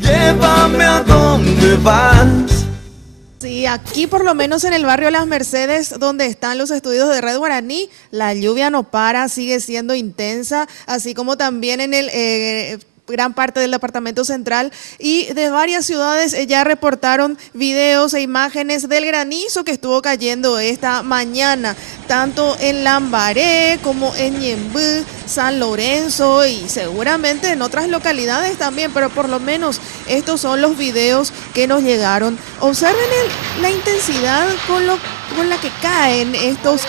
Llévame a donde vas. Sí, aquí por lo menos en el barrio Las Mercedes, donde están los estudios de Red Guaraní, la lluvia no para, sigue siendo intensa, así como también en el gran parte del departamento central y de varias ciudades ya reportaron videos e imágenes del granizo que estuvo cayendo esta mañana, tanto en Lambaré como en Ñemby, San Lorenzo y seguramente en otras localidades también, pero por lo menos estos son los videos que nos llegaron. Observen la intensidad con la que caen estos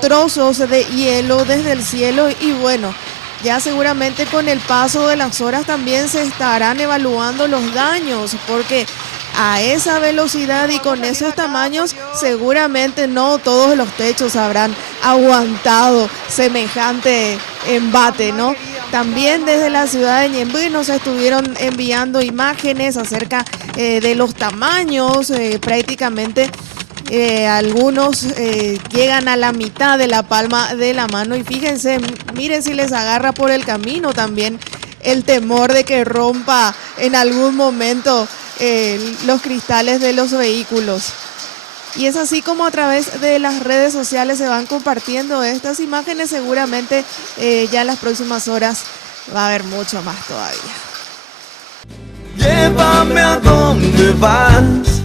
trozos de hielo desde el cielo y bueno, ya seguramente con el paso de las horas también se estarán evaluando los daños, porque a esa velocidad y con esos tamaños seguramente no todos los techos habrán aguantado semejante embate, ¿no? También desde la ciudad de Ñemby nos estuvieron enviando imágenes acerca de los tamaños, prácticamente algunos llegan a la mitad de la palma de la mano y fíjense, miren si les agarra por el camino también el temor de que rompa en algún momento los cristales de los vehículos. Y es así como a través de las redes sociales se van compartiendo estas imágenes, seguramente ya en las próximas horas va a haber mucho más todavía. Llévame a donde vas.